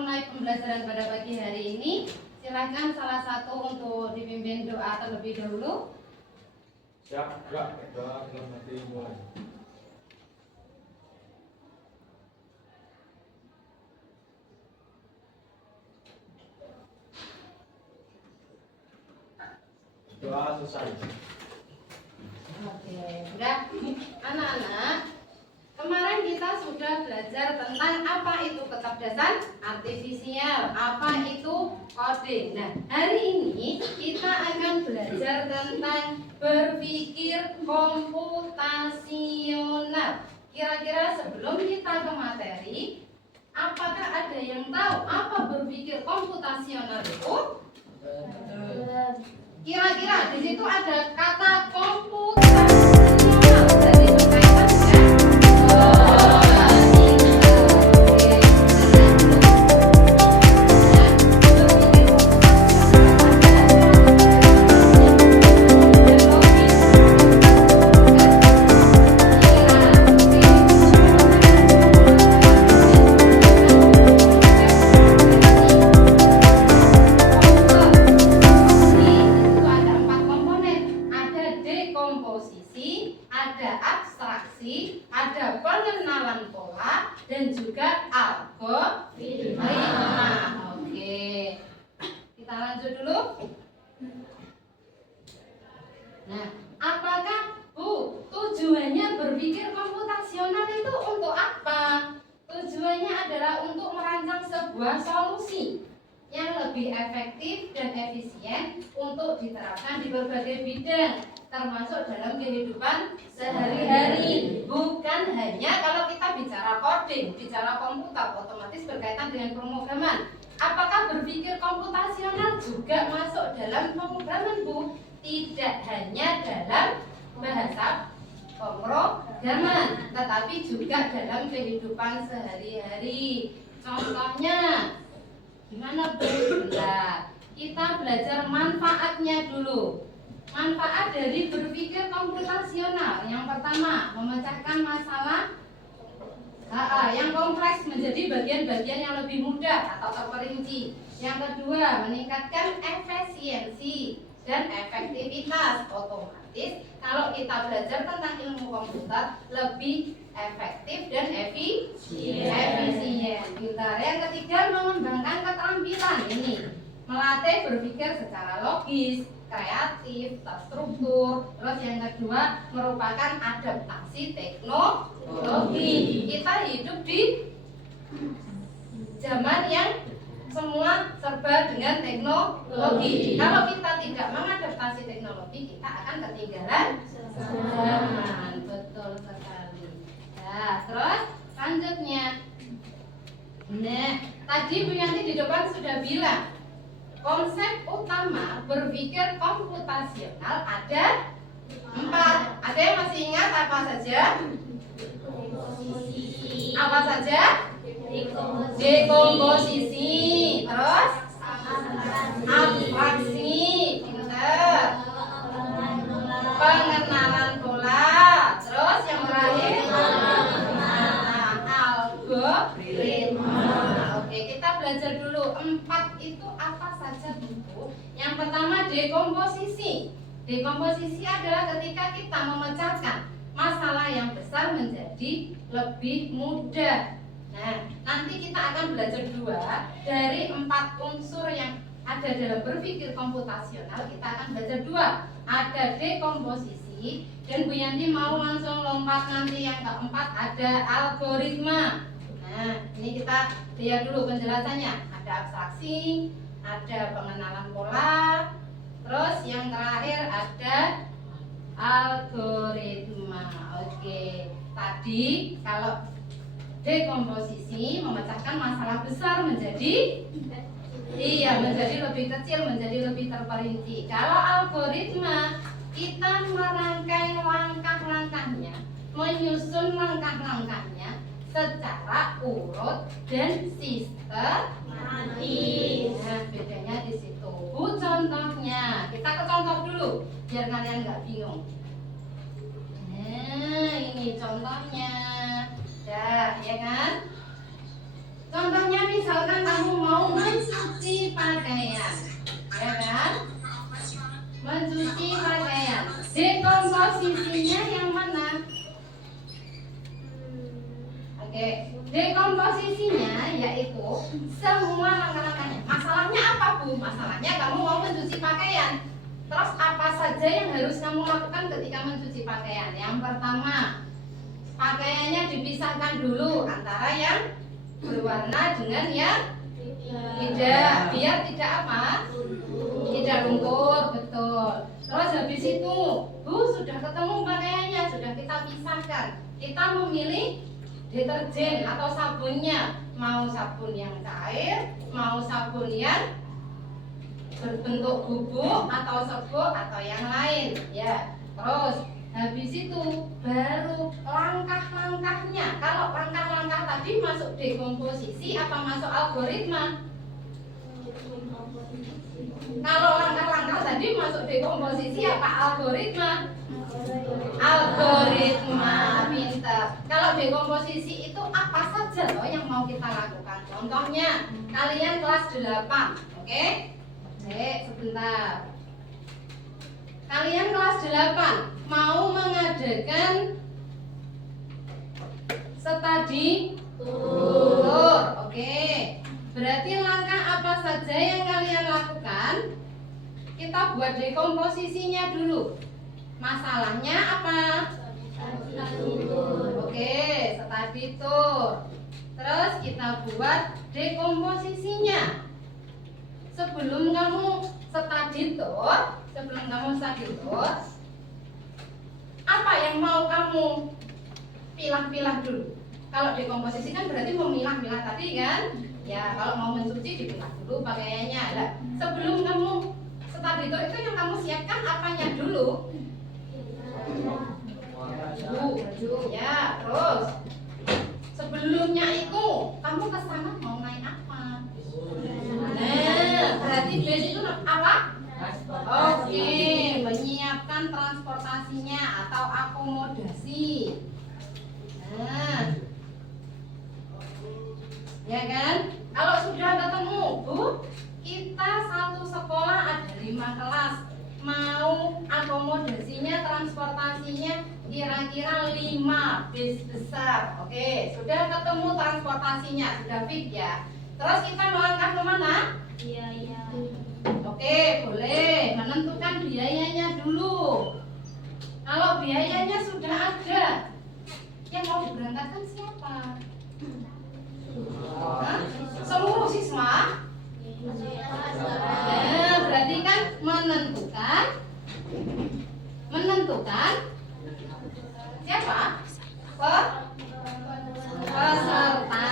mulai pembelajaran pada pagi hari ini. Silakan salah satu untuk dipimpin doa terlebih dahulu. Siap, gerak, doa dalam hati mulai. Doa selesai. Oke, udah. Anak-anak, kemarin kita sudah belajar tentang apa itu kecerdasan artifisial, apa itu coding. Nah, hari ini kita akan belajar tentang berpikir komputasional. Kira-kira sebelum kita ke materi, apakah ada yang tahu apa berpikir komputasional itu? Kira-kira di situ ada kata komputasional. Jadi berkaitan dengan ada pengenalan pola dan juga algoritma. Oke, kita lanjut dulu. Nah, apakah Bu, tujuannya berpikir komputasional itu untuk apa? Tujuannya adalah untuk merancang sebuah solusi yang lebih efektif dan efisien untuk diterapkan di berbagai bidang, termasuk dalam kehidupan sehari-hari. Bukan hanya kalau kita bicara coding, bicara komputer, otomatis berkaitan dengan pemrograman. Apakah berpikir komputasional juga masuk dalam pemrograman, Bu? Tidak hanya dalam bahasa pemrograman, tetapi juga dalam kehidupan sehari-hari. Contohnya, gimana, Bu? Bentar. Kita belajar manfaatnya dulu. Manfaat dari berpikir komputasional. Yang pertama, memecahkan masalah yang kompleks menjadi bagian-bagian yang lebih mudah atau terperinci. Yang kedua, meningkatkan efisiensi dan efektivitas. Otomatis kalau kita belajar tentang ilmu komputer lebih efektif dan efisien. Pintar. Yang ketiga, mengembangkan keterampilan ini, melatih berpikir secara logis, kreatif, terstruktur. Terus yang kedua, merupakan adaptasi teknologi. Kita hidup di zaman yang semua serba dengan teknologi. Kalau kita tidak mengadaptasi teknologi, kita akan ketinggalan zaman. Betul sekali. Nah, terus selanjutnya. Nah, tadi Bu Yanti di depan sudah bilang konsep utama berpikir komputasional ada 4. Ada yang masih ingat apa saja? Apa saja? Dekomposisi. Terus abstraksi. Pintar. Pengenalan pola. Terus yang terakhir algoritma. Oke, kita belajar dulu 4 itu apa saja, Bu? Yang pertama, dekomposisi. Dekomposisi adalah ketika kita memecahkan masalah yang besar menjadi lebih mudah. Nah, nanti kita akan belajar 2 dari 4 unsur yang ada dalam berpikir komputasional. Kita akan belajar 2. Ada dekomposisi, dan Bu Yanti mau langsung lompat nanti yang keempat, ada algoritma. Nah, ini kita lihat dulu penjelasannya. Ada abstraksi, ada pengenalan pola, terus yang terakhir ada algoritma. Oke, tadi kalau dekomposisi memecahkan masalah besar menjadi menjadi lebih kecil, menjadi lebih terperinci. Kalau algoritma, kita merangkai langkah-langkahnya, menyusun langkah-langkahnya secara urut dan sistematis. Nah, bedanya di situ. Bu, contohnya, kita ke contoh dulu biar kalian nggak bingung. Nah, ini contohnya. Dah, ya kan? Contohnya misalkan kamu Oke, dekomposisinya yaitu semua langkah-langkahnya. Masalahnya apa, Bu? Masalahnya kamu mau mencuci pakaian. Terus apa saja yang harus kamu lakukan ketika mencuci pakaian? Yang pertama, pakaiannya dipisahkan dulu antara yang berwarna dengan yang tidak, biar tidak apa? Tidak lumpur, betul. Terus habis itu, Bu, sudah ketemu pakaiannya, sudah kita pisahkan. Kita memilih deterjen atau sabunnya, mau sabun yang cair, mau sabun yang berbentuk bubuk atau serbuk atau yang lain, ya. Terus habis itu baru langkah-langkahnya. Kalau langkah-langkah tadi masuk dekomposisi apa masuk algoritma? Kalau langkah-langkah tadi masuk dekomposisi apa algoritma? Algoritma, pintar. Kalau dekomposisi itu apa saja loh yang mau kita lakukan? Contohnya, kalian kelas 8, oke? Sebentar. Kalian kelas 8 mau mengadakan study tour, oke? Berarti langkah apa saja yang kalian lakukan? Kita buat dekomposisinya dulu. Masalahnya apa? Oke, study tour. Terus kita buat dekomposisinya. Sebelum kamu study tour, apa yang mau kamu pilah-pilah dulu? Kalau dekomposisi kan berarti memilah-milah tadi kan? Ya, kalau mau mencuci dipilah dulu pakaiannya. Nah, sebelum kamu study tour itu yang kamu siapkan apanya dulu? Baju, ya. Terus sebelumnya itu kamu ke sana mau naik apa? Nah, berarti base itu apa? Oke, menyiapkan transportasinya atau akomodasi. Nah, ya kan? Kalau sudah ketemu, Bu, kita satu sekolah ada 5 kelas. Mau akomodasinya, transportasinya kira-kira 5 bis besar. Oke, sudah ketemu transportasinya, sudah fix ya. Terus kita melangkah kemana? Biaya. Oke, boleh menentukan biayanya dulu. Kalau biayanya sudah ada, yang mau diberangkatkan siapa? Hah? Seluruh siswa? Nah, berarti kan menentukan siapa? Peserta.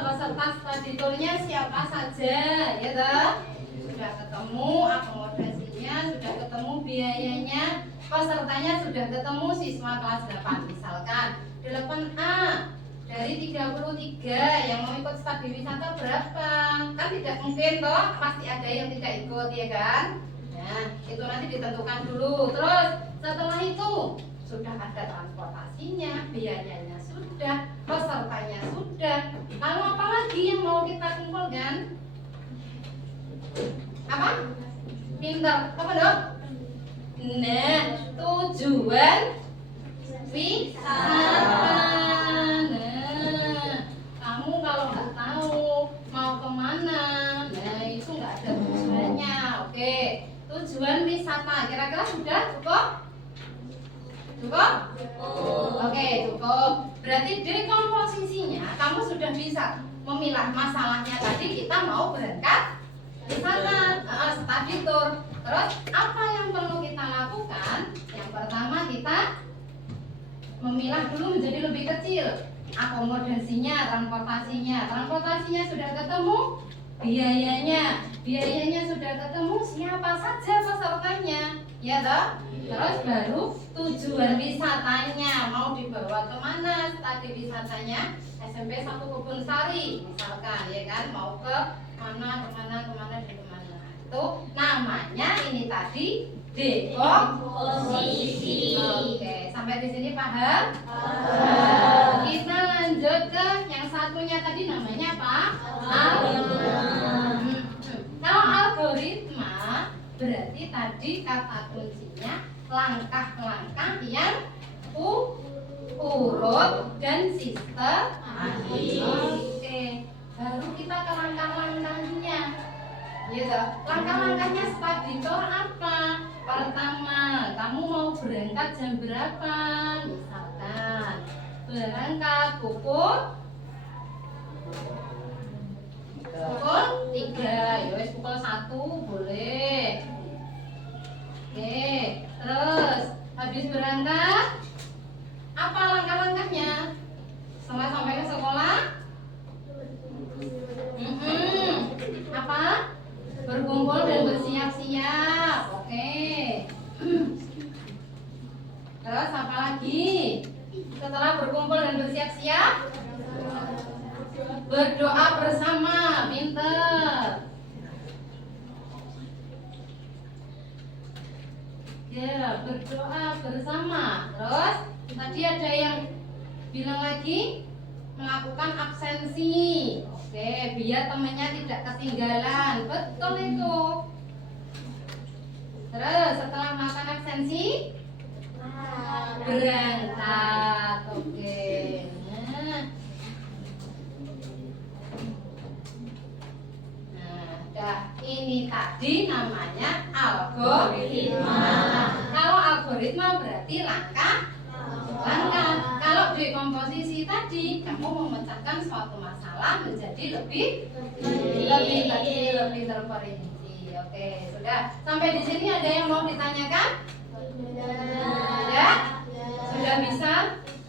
Peserta study tour-nya siapa saja, ya toh? Sudah ketemu akomodasinya, sudah ketemu biayanya, pesertanya sudah ketemu, siswa kelas 8 misalkan 8A. Dari 33 yang mau ikut studi wisata berapa? Kan tidak mungkin toh, pasti ada yang tidak ikut, ya kan? Nah, itu nanti ditentukan dulu. Terus setelah itu sudah ada transportasinya, biayanya sudah, pesertanya sudah. Lalu apa lagi yang mau kita kumpulkan? Apa? Pintar. Apa dong? Nah, tujuan wisata. Kamu kalau nggak tahu mau kemana, nah itu nggak ada tujuannya. Oke, tujuan wisata kira-kira sudah cukup? Cukup? Oke, cukup. Berarti dekomposisinya kamu sudah bisa memilah masalahnya. Tadi kita mau berangkat wisata, study tour. Terus apa yang perlu kita lakukan? Yang pertama kita memilah dulu menjadi lebih kecil. Akomodasinya, transportasinya sudah ketemu, biayanya sudah ketemu, siapa saja pesertanya, ya toh? Terus baru tujuan wisatanya, mau dibawa kemana studi wisatanya? SMP 1 Kebun Sari misalkan, ya kan? Mau ke kemana. Itu namanya ini tadi dekomposisi. Oke, sampai di sini paham? Kita lanjut ke yang satunya tadi namanya apa? Algoritma. Kalau algoritma berarti tadi kata kuncinya langkah-langkah yang urut dan sistematis. Oke, baru kita ke langkah-langkahnya. Gitu. Langkah-langkahnya Spaditor apa? Pertama, kamu mau berangkat jam berapa? Misalkan berangkat pukul 3, ya wis pukul 1 boleh. Oke, terus habis berangkat apa langkah-langkahnya? Setelah sampai ke sekolah? Apa? Berkumpul dan bersiap-siap. Oke. Terus apa lagi? Setelah berkumpul dan bersiap-siap, berdoa bersama. Pinter. Ya, berdoa bersama. Terus tadi ada yang bilang lagi melakukan absensi. Oke, biar temannya tidak ketinggalan. Betul itu. Terus setelah melakukan absensi berangkat. Oke. Ini tadi namanya algoritma. Kalau algoritma berarti langkah. Kalau dekomposisi tadi kamu memecahkan suatu masalah menjadi lebih terperinci. Oke, sudah. Sampai di sini ada yang mau ditanyakan? Sudah? Sudah bisa?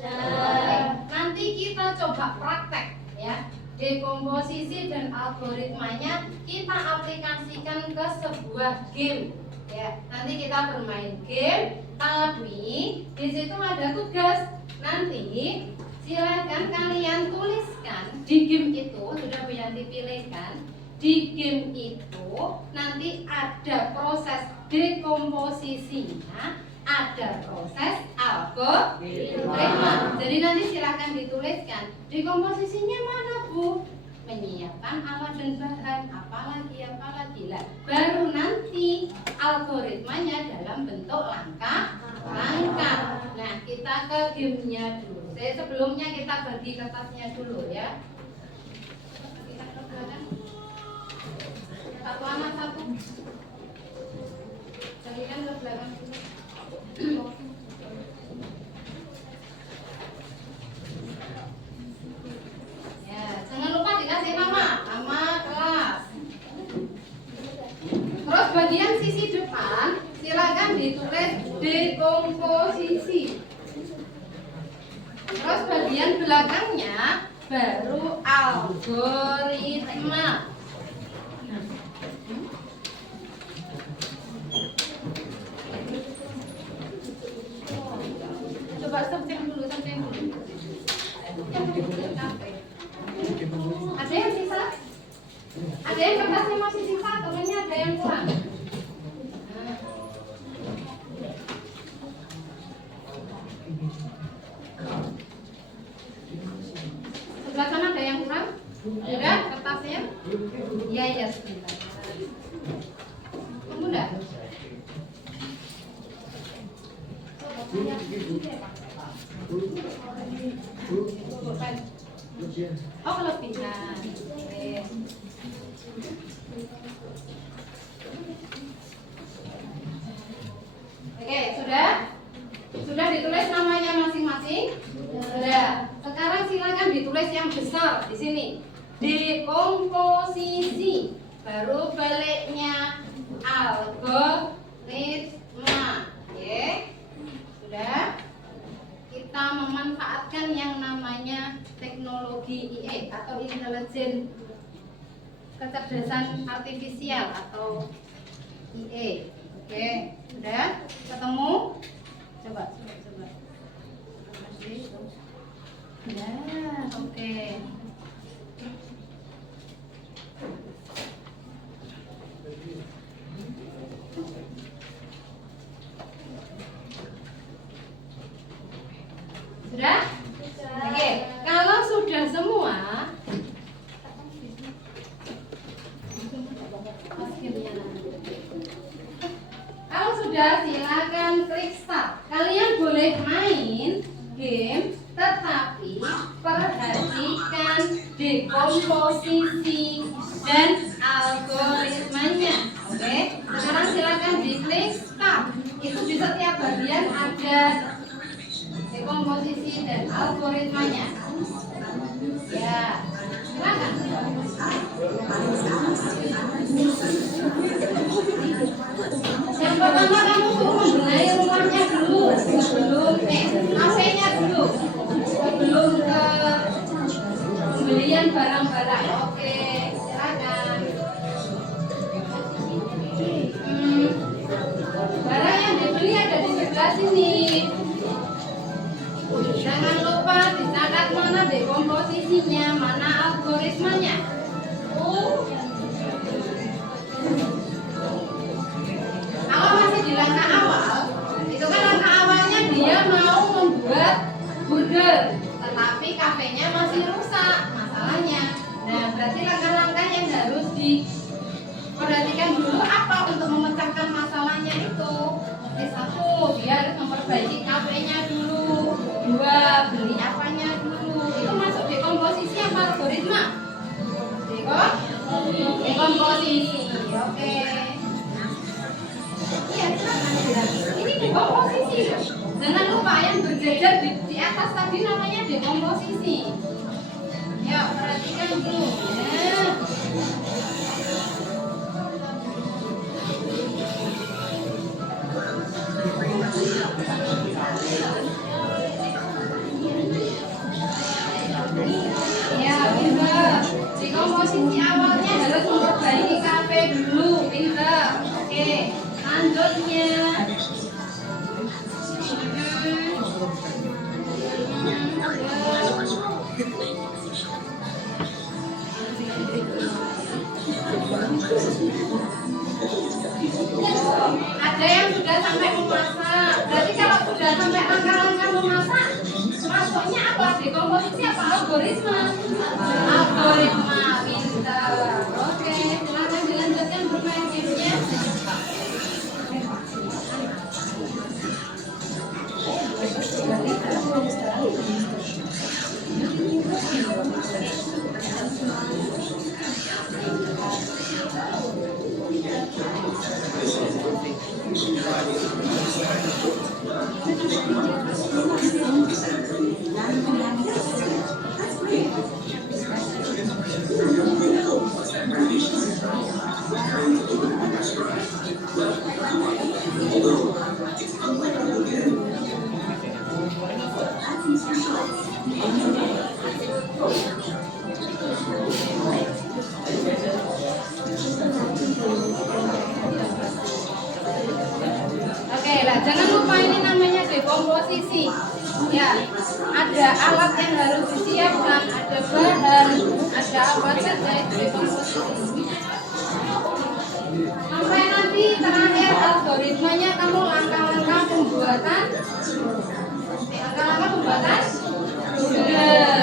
Oke. Nanti kita coba praktek ya. Dekomposisi dan algoritmanya kita aplikasikan ke sebuah game ya. Nanti kita bermain game, tapi di situ ada tugas. Nanti silakan kalian tuliskan di game itu, sudah Bu Yanti pilihkan. Di game itu nanti ada proses dekomposisinya, ada proses algoritma. Jadi nanti silakan dituliskan dekomposisinya mana Bu? Menyiapkan alat dan bahan, apalagi lah. Baru nanti algoritmanya dalam bentuk langkah-langkah. Nah, kita ke gamenya dulu. Sebelumnya kita bagi kertasnya dulu ya. Satu anak satu. Jadikan ke belakang. Ya, jangan lupa dikasih nama kelas. Terus bagian sisi depan silakan ditulis dekomposisi. Terus bagian belakangnya baru algoritma. Coba searching dulu. Ada yang sisa? Ada yang kertasnya masih sisa, temennya ada yang kurang. Sebelah sana ada yang kurang? Ada kertasnya? Iya sebentar. Tunggu dah. Oh, kelebihan. Oke, sudah? Sudah ditulis namanya masing-masing? Sudah. Sekarang silakan ditulis yang besar di sini. Dekomposisi. Baru baliknya algoritma. Oke. Sudah? Kita memanfaatkan yang namanya teknologi IE atau intelijen kecerdasan artifisial atau IE. Oke, sudah ketemu? Coba. Ya, oke. Sudah? Oke, kalau sudah semua, silakan klik start. Kalian boleh main game, dekomposisi dan algoritmanya. Oke, sekarang silakan diklik start. Itu di setiap bagian ada dekomposisi dan algoritmanya. Ya, silakan. Yang pertama kamu suruh membenahi rumahnya dulu sebelum kafenya dulu sebelum ke pembelian barang-barang. Oke, silakan. Barang yang dibeli ada di sebelah sini. Jangan lupa dicatat mana dekomposisinya, mana algoritmanya. Kalau masih di langkah awal, itu kan langkah awalnya dia mau membuat burger, tetapi kafenya masih rusak masalahnya. Nah, berarti langkah-langkah yang harus diperhatikan dulu apa untuk memecahkan masalahnya itu. Satu, dia harus memperbaiki kafenya dulu. Dua, beli apanya dulu. Itu masuk dekomposisi apa algoritma? Dekomposisi. Oke. Iya, ini dekomposisi. Jangan lupa yang berjejer di atas tadi namanya dekomposisi. Ya, perhatikan dulu. Ya, pinter. Dekomposisi awalnya harus memperbaiki kafe dulu, pinter. Oke, lanjutnya. Ada yang sudah sampai memasak. Berarti kalau sudah sampai langkah-langkah memasak, masuknya apa? Dekomposisi apa algoritma? Algoritma, pintar. Oke, silakan dilanjutkan bermain gamenya. Oke, nah jangan lupa ini namanya dekomposisi. Ya, ada alat yang harus disiapkan, ada bahan, ada apa saja itu dekomposisi. Sampai nanti terakhir algoritmanya kamu langkah-langkah pembuatan burger.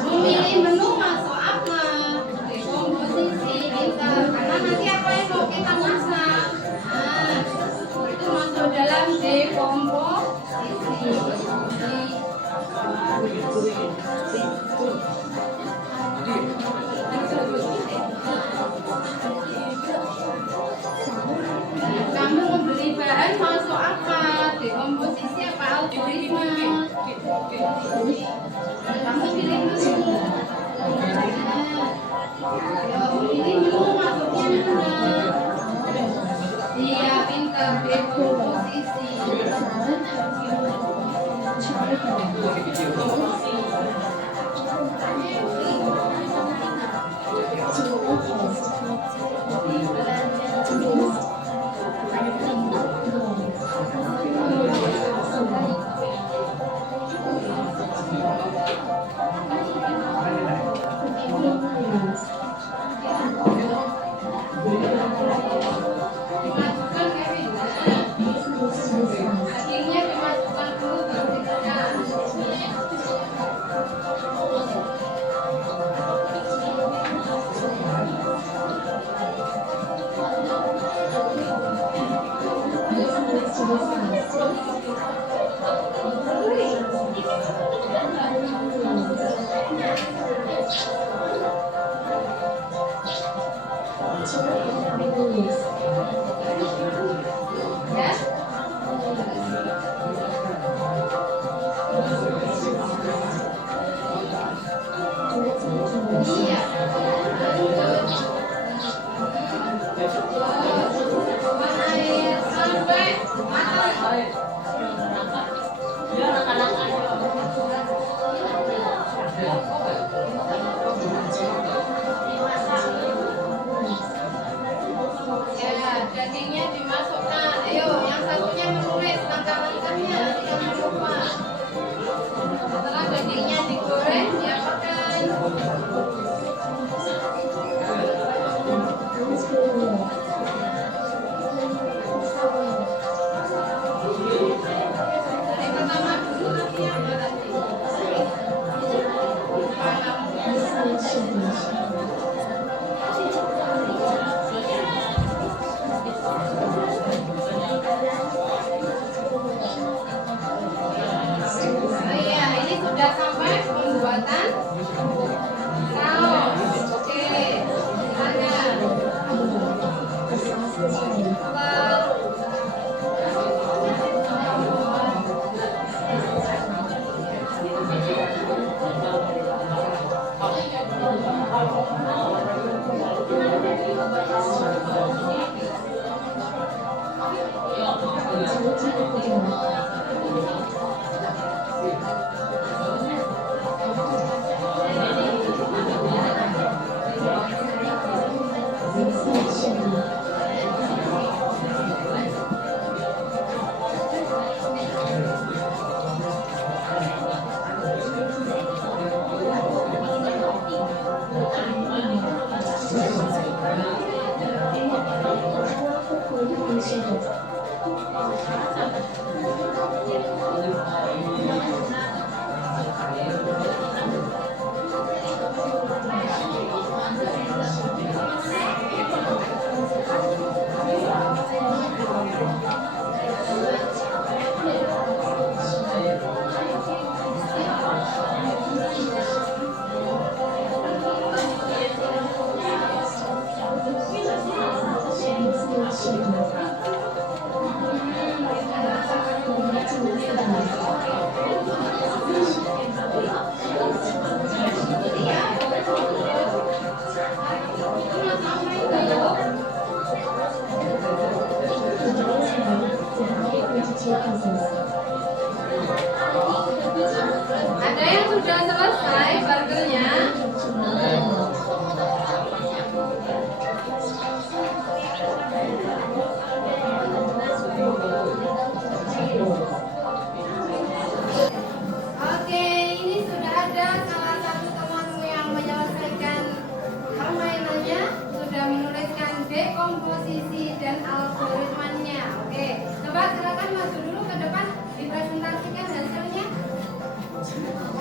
Memilih menu masuk apa? Dekomposisi kita, karena nanti apa yang mau kita masak. Nah, itu masuk dalam dekomposisi. Dagingnya dimasukkan. Ayo, yang satunya menulis langkah-langkahnya. Jangan lupa. Setelah dagingnya digoreng, diapakan? Dari pertama dulu nanti yang berarti. Sudah sampai pembuatan saus. Oke, silakan. Ada yang sudah selesai burgernya? Oke, ini sudah ada salah satu temanmu yang menyelesaikan permainannya, sudah menuliskan dekomposisi dan algoritmanya. Oke, coba silakan maju dulu ke depan dipresentasikan hasilnya.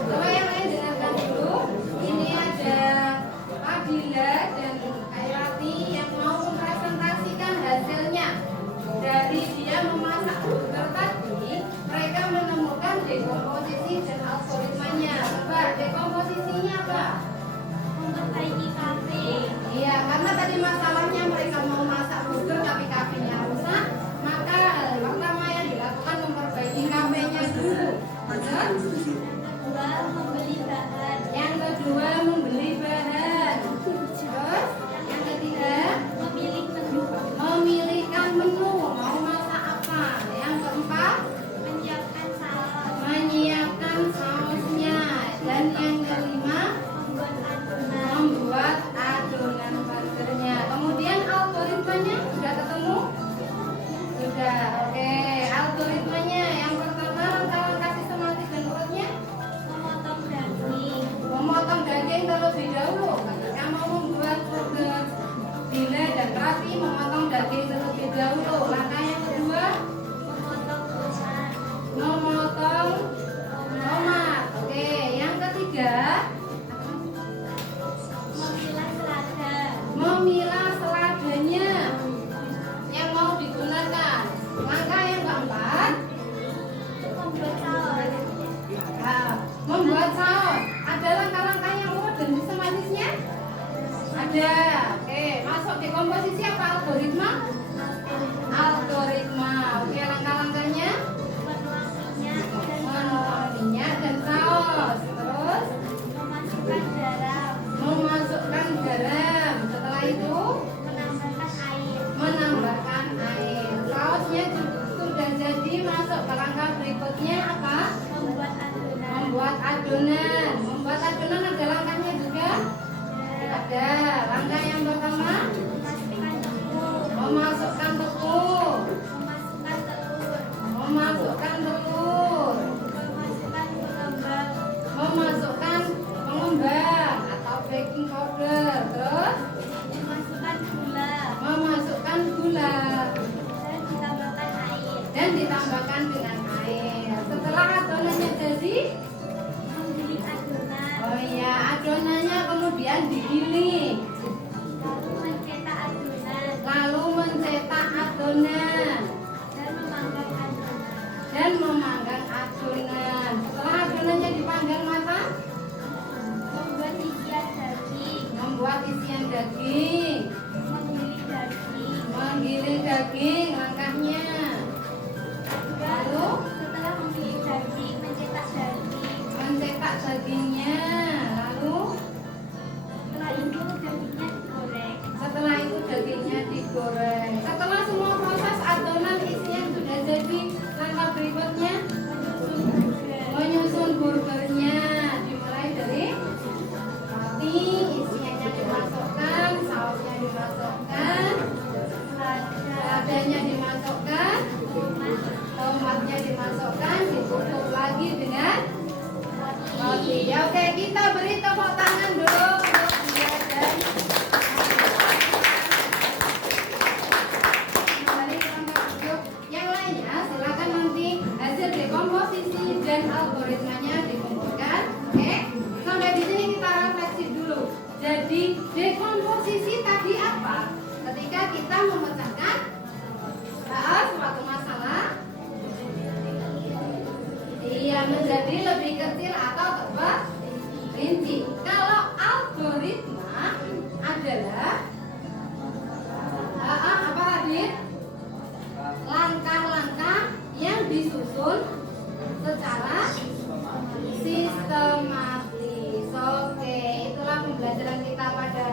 Coba yang lain dengarkan dulu. Ini ada Abila dan Kairati yang mau mempresentasikan hasilnya. Dari dia memasak burger tadi, mereka menemukan dekomposisi dan algoritmanya. Coba dekomposisinya apa? Memperbaiki kafe. Iya, karena tadi masalahnya mereka mau masak burger tapi kafenya rusak, maka hal pertama yang dilakukan memperbaiki kafenya dulu. Betul? Kedua, masuk ke langkah berikutnya apa? Membuat adonan. Membuat adonan. Membuat adonan ada langkahnya juga? Ada. Langkah yang pertama, Memasukkan tepung. memasukkan tepung, Memasukkan telur. memasukkan telur, Memasukkan pengembang. memasukkan pengembang atau baking powder, terus Memasukkan gula. memasukkan gula Dan ditambahkan air. dan ditambahkan dengan air. Setelah adonannya jadi, Menggiling adonan. oh iya, adonannya kemudian digiling, Lalu mencetak adonan. lalu mencetak adonan Dan memanggang adonan. dan memanggang adonan. Setelah adonannya dipanggang matang, Membuat isian daging. membuat isian daging, Menggiling daging. menggiling daging langkahnya. Lalu Setelah menggiling daging, mencetak daging. mencetak dagingnya. Lalu Setelah itu dagingnya digoreng. setelah itu dagingnya digoreng. Setelah semua proses adonan isian sudah jadi, langkah berikutnya menyusun burgernya. Dimulai dari roti, isiannya dimasukkan, sausnya dimasukkan, ladanya dimasukkan, tomatnya dimasukkan, ditutup lagi dengan roti. Ya, oke, kita beri tepuk tangan dulu untuk dia dan kembali ke langkah hidup yang lainnya. Silakan nanti hasil dekomposisi dan algoritmanya dikumpulkan. Oke, sampai di sini kita refleksi dulu. Jadi dekomposisi tadi apa? Ketika kita memecahkan suatu masalah, iya, menjadi lebih kecil atau terperinci. Kalau algoritma adalah apa Adit? Langkah-langkah yang disusun secara sistematis. Oke, itulah pembelajaran kita pada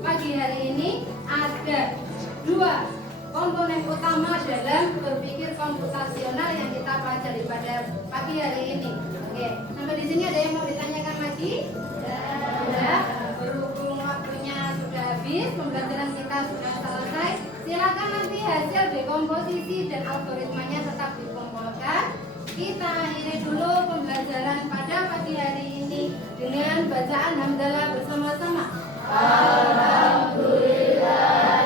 pagi hari ini. Ada dua komponen utama dalam berpikir komputasional yang kita pelajari pada pagi hari ini. Oke, sampai di sini ada yang mau ditanyakan lagi? Sudah. Berhubung waktunya sudah habis, pembelajaran kita sudah selesai. Silakan nanti hasil dekomposisi dan algoritmanya tetap dikumpulkan. Kita akhiri dulu pembelajaran pada pagi hari ini dengan bacaan hamdalah bersama-sama. Alhamdulillah.